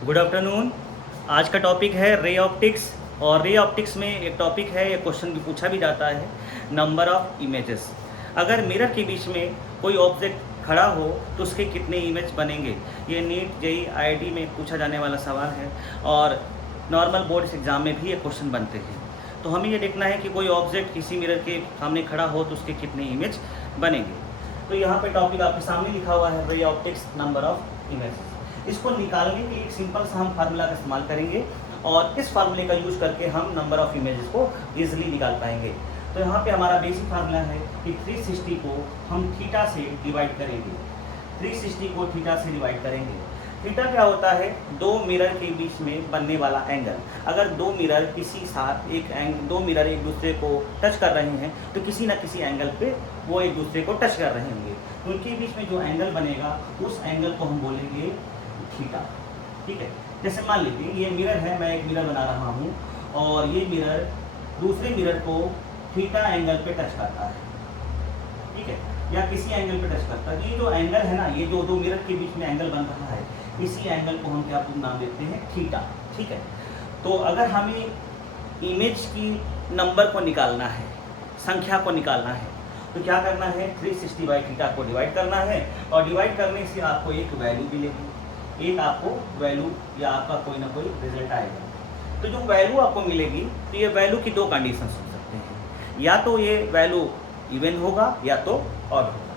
Good afternoon. आज का topic है रे ऑप्टिक्स। और रे ऑप्टिक्स में एक टॉपिक है, ये क्वेश्चन भी पूछा भी जाता है, नंबर ऑफ इमेजेस। अगर मिरर के बीच में कोई ऑब्जेक्ट खड़ा हो तो उसके कितने इमेज बनेंगे। ये नीट जेई आईआईटी में पूछा जाने वाला सवाल है और नॉर्मल बोर्ड्स एग्जाम में भी ये क्वेश्चन बनते हैं। तो हमें ये देखना है कि कोई ऑब्जेक्ट किसी मिरर के सामने खड़ा हो तो उसके कितने इमेज बनेंगे। तो यहाँ पे टॉपिक आपके सामने लिखा हुआ है ray optics number of images. इसको निकालने के लिए एक सिंपल सा हम फार्मूला का इस्तेमाल करेंगे और इस फार्मूले का यूज करके हम नंबर ऑफ इमेजेस को ईजिली निकाल पाएंगे। तो यहाँ पे हमारा बेसिक फार्मूला है कि 360 को हम थीटा से डिवाइड करेंगे। 360 को थीटा से डिवाइड करेंगे। थीटा क्या होता है? दो मिरर के बीच में बनने वाला एंगल। अगर दो मिरर दो मिरर एक दूसरे को टच कर रहे हैं तो किसी ना किसी एंगल पे वो एक दूसरे को टच कर रहे होंगे। उनके बीच में जो एंगल बनेगा उस एंगल को हम बोलेंगे थीटा। ठीक है, जैसे मान लीजिए ये मिरर है, मैं एक मिरर बना रहा हूँ और ये मिरर दूसरे मिरर को थीटा एंगल पे टच करता है। ठीक है, या किसी एंगल पे टच करता है। ये जो एंगल है ना, ये जो दो मिरर के बीच में एंगल बन रहा है, इसी एंगल को हम क्या नाम देते हैं? थीटा। ठीक है, तो अगर हमें इमेज की नंबर को निकालना है, संख्या को निकालना है, तो क्या करना है? 360 बाई थीटा को डिवाइड करना है और डिवाइड करने से आपको एक वैल्यू मिलेगी। एक आपको वैल्यू या आपका कोई ना कोई रिजल्ट आएगा। तो जो वैल्यू आपको मिलेगी तो ये वैल्यू की दो कंडीशन हो सकते हैं, या तो ये वैल्यू इवन होगा या तो ऑड होगा।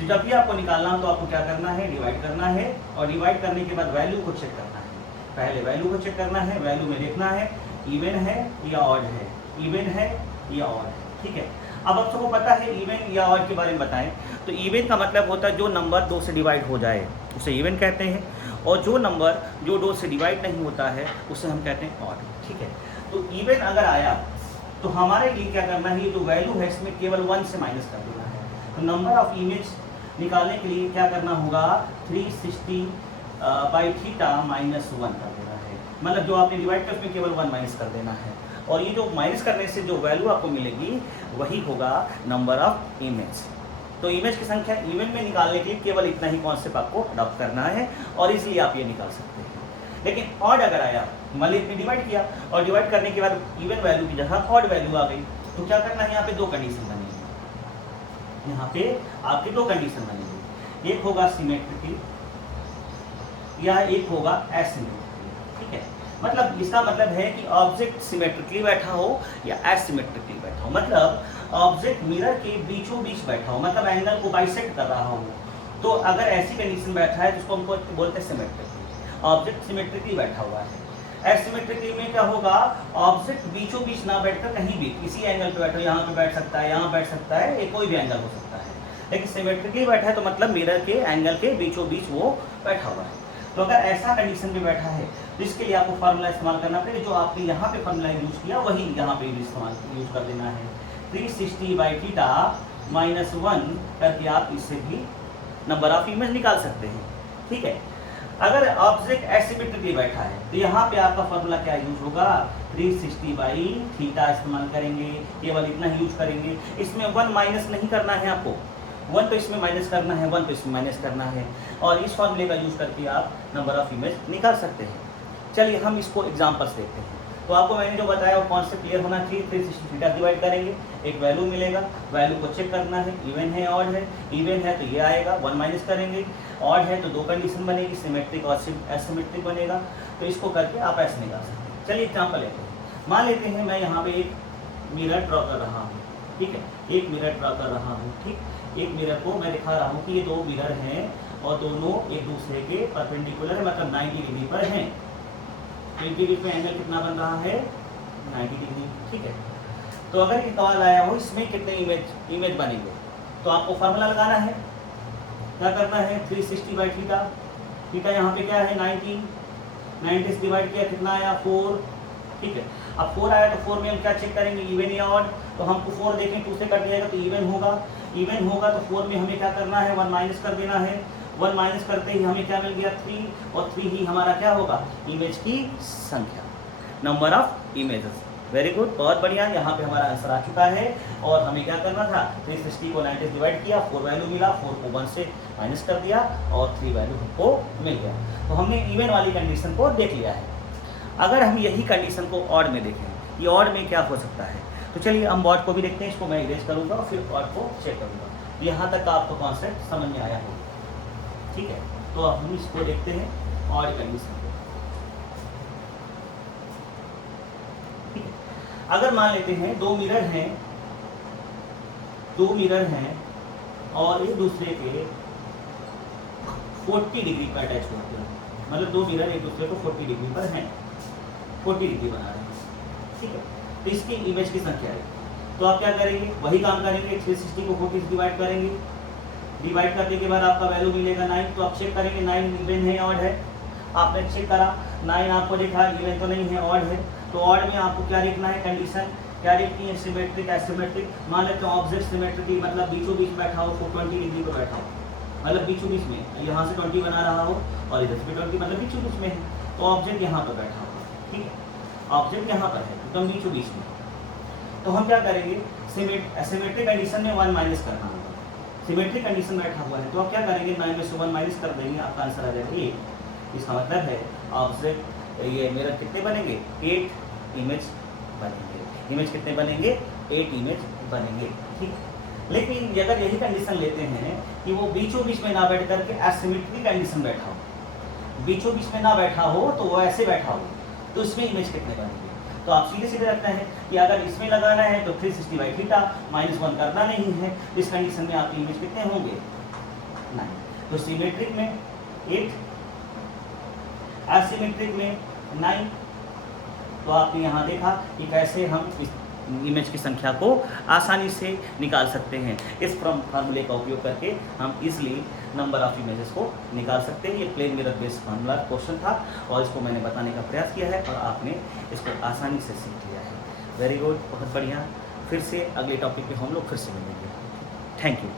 तो जब भी आपको निकालना हो तो आपको क्या करना है? डिवाइड करना है और डिवाइड करने के बाद वैल्यू को चेक करना है। पहले वैल्यू को चेक करना है, वैल्यू में देखना है इवन है या ऑड है, इवन है या ऑड है। ठीक है, अब आप सबको पता है इवन या ऑड के बारे में बताएं। तो इवन का मतलब होता है जो नंबर दो से डिवाइड हो जाए उसे इवन कहते हैं, और जो नंबर जो दो से डिवाइड नहीं होता है उसे हम कहते हैं ऑड। ठीक है, तो इवन अगर आया तो हमारे लिए क्या करना है? ये जो वैल्यू है इसमें केवल 1 से माइनस कर देना है। तो नंबर ऑफ इमेज निकालने के लिए क्या करना होगा? 360 बाई थीटा माइनस 1 कर देना है। मतलब जो आपने डिवाइड किया उसमें केवल 1 माइनस कर देना है, और ये जो माइनस करने से जो वैल्यू आपको मिलेगी वही होगा नंबर ऑफ इमेज। तो इमेज की संख्या इवन में निकालने के लिए केवल इतना ही कॉन्सेप्ट आपको अडॉप्ट करना है और इसलिए आप ये निकाल सकते हैं। लेकिन ऑड अगर आया, मान लीजिए डिवाइड किया और डिवाइड करने के बाद इवन वैल्यू की जगह ऑड वैल्यू आ गई, तो क्या करना है? यहाँ पे दो कंडीशन बनेगी। यहाँ पे आपकी दो कंडीशन बनेगी, एक होगा सिमेट्रिकली या एक होगा एसिमेट्रिकली। ठीक है, मतलब इसका मतलब है कि ऑब्जेक्ट सिमेट्रिकली बैठा हो या एसिमेट्रिकली बैठा हो। मतलब ऑब्जेक्ट मिरर के बीचों बीच बैठा हो, मतलब एंगल को बाइसेक्ट कर रहा हो। तो अगर ऐसी कंडीशन बैठा है जिसको हमको बोलते हैं सिमेट्रिकली। ऑब्जेक्ट सिमेट्रिकली बैठा हुआ है। एसिमेट्रिकली में क्या होगा? ऑब्जेक्ट बीचों बीच ना बैठकर कहीं भी किसी एंगल पे बैठो, यहाँ पे बैठ सकता है, यहाँ बैठ सकता है, ये कोई भी एंगल हो सकता है। लेकिन सिमेट्रिकली बैठा है तो मतलब मिरर के एंगल के बीचों बीच वो बैठा हुआ है। तो अगर ऐसा कंडीशन में बैठा है तो इसके लिए आपको फार्मूला इस्तेमाल करना पड़ेगा। जो आपने यहाँ पे फार्मूला यूज किया वही यहाँ पे भी इस्तेमाल यूज कर देना है। 360 बाई थीटा माइनस 1 करके आप इससे भी नंबर ऑफ इमेज निकाल सकते हैं। ठीक है, अगर ऑब्जेक्ट एसिमेट्रिकली बैठा है तो यहाँ पे आपका फार्मूला क्या यूज होगा? 360 बाई थीटा इस्तेमाल करेंगे, केवल इतना ही यूज करेंगे। इसमें 1 माइनस नहीं करना है आपको, 1 तो इसमें माइनस करना है, 1 तो इसमें माइनस करना है, और इस फॉर्मूले का यूज करके आप नंबर ऑफ इमेज निकाल सकते हैं। चलिए हम इसको एग्जाम्पल्स देखते हैं। तो आपको मैंने जो बताया वो कॉन्सेप्ट क्लियर होना चाहिए। 360 थीटा डिवाइड करेंगे, एक वैल्यू मिलेगा, वैल्यू को चेक करना है इवन है ऑड है। इवन है तो ये आएगा, 1 माइनस करेंगे। ऑड है तो दो कंडीशन बनेगी, सिमेट्रिक और एसिमेट्रिक बनेगा। तो इसको करके आप ऐसे निकाल सकते हैं। चलिए एग्जाम्पल लेते हैं। मान लेते हैं मैं यहाँ पे एक मिरर ड्रॉ कर रहा हूँ। ठीक है, एक मिरर ड्रॉ कर रहा हूँ। ठीक, एक मिरर को मैं दिखा रहा हूँ कि ये दो मिरर हैं और दोनों एक दूसरे के परपेंडिकुलर है, मतलब 90 डिग्री पर हैं। तो इनके बीच में एंगल कितना बन रहा है? 90 डिग्री। ठीक है, तो अगर ये सवाल आया हो इसमें कितने इमेज बनेंगे, तो आपको फार्मूला लगाना है। क्या करना है? 360 बाई थीटा, थीटा यहाँ पे क्या है? 90 से डिवाइड किया, कितना आया? 4। ठीक है, अब 4 आया तो 4 में हम क्या चेक करेंगे? इवन या ऑड। तो हमको 4 देखें 2 से कट जाएगा तो इवन होगा। इवन होगा तो 4 में हमें क्या करना है? 1 माइनस कर देना है। 1 माइनस करते ही हमें क्या मिल गया? 3, और 3 ही हमारा क्या होगा? इमेज की संख्या, number of images. Very good, बहुत बढ़िया। यहाँ पे हमारा आंसर आ चुका है और हमें क्या करना था, 360 को 90 से डिवाइड किया, 4 वैल्यू मिला, 4 को 1 से माइनस कर दिया और 3 वैल्यू हमको मिल गया। तो हमने इवन वाली कंडीशन को देख लिया है। अगर हम यही कंडीशन को ऑड में देखें, ये ऑड में क्या हो सकता है, तो चलिए हम ऑड को भी देखते हैं। इसको मैं इरेज करूँगा और फिर ऑड को चेक करूँगा। यहाँ तक का आपको कॉन्सेप्ट समझ में आया होगा, ठीक है। तो अब हम इसको देखते हैं ऑड कंडीशन को। ठीक है, अगर मान लेते हैं दो मिरर हैं और एक दूसरे के 40 डिग्री पर अटैच होते हैं, मतलब दो मिरर एक दूसरे को 40 डिग्री पर हैं, 40 डिग्री बना रहे हैं, ठीक है। तो इसकी इमेज की संख्या है, तो आप क्या करेंगे, वही काम करेंगे, 360 को 40 से डिवाइड करेंगे। डिवाइड करने के बाद आपका वैल्यू मिलेगा 9। तो आप चेक करेंगे 9 इवन है ऑड है। आपने चेक करा 9 आपको देखा इवन तो नहीं है, ऑड है। तो ऑड में आपको क्या लिखना है, कंडीशन क्या लिखनी है, सिमेट्रिक एसिमेट्रिक। मान लेते हैं ऑब्जेक्ट सिमेट्रिक, मतलब बीचों बीच बैठा हो, 20 डिग्री पर बैठा हो, मतलब बीचों बीच में, यहाँ से 20 बना रहा हो और इधर से 20, मतलब बीचों बीच में है। तो ऑब्जेक्ट यहाँ पर बैठा होगा, ठीक है, ऑब्जेक्ट यहाँ पर है एकदम बीचों बीच में। तो हम क्या करेंगे, सिमेट्रिक कंडीशन में 1 माइनस करना होगा। सिमेट्रिक कंडीशन बैठा हुआ है तो आप क्या करेंगे, 9 में से 1 माइनस कर देंगे, आपका आंसर आ जाएगा 8। इसका मतलब है ऑब्जेक्ट ये मिरर कितने बनेंगे, 8 इमेज बनेंगे। इमेज कितने बनेंगे, 8 इमेज बनेंगे, ठीक है। लेकिन अगर यही कंडीशन लेते हैं कि वो बीचों बीच में ना बैठ करके एसिमेट्रिक कंडीशन बैठा हो, बीचों बीच में ना बैठा हो तो वो ऐसे बैठा हो, तो इसमें इमेज कितने बनेंगे। तो आप सीधे सीधे रखते हैं कि अगर इसमें लगाना है तो 360/θ -1 करना नहीं है। इस कंडीशन में आपकी इमेज कितने होंगे, 9। तो सिमेट्रिक में 8, एसिमेट्रिक में 9। तो आपने यहाँ देखा कि कैसे हम इस इमेज की संख्या को आसानी से निकाल सकते हैं। इस फार्मूले का उपयोग करके हम इजली नंबर ऑफ इमेजेस को निकाल सकते हैं। ये plane mirror based formula question था और इसको मैंने बताने का प्रयास किया है और आपने इसको आसानी से सीख लिया है। वेरी गुड, बहुत बढ़िया। फिर से अगले टॉपिक पे हम लोग फिर से मिलेंगे। Thank you.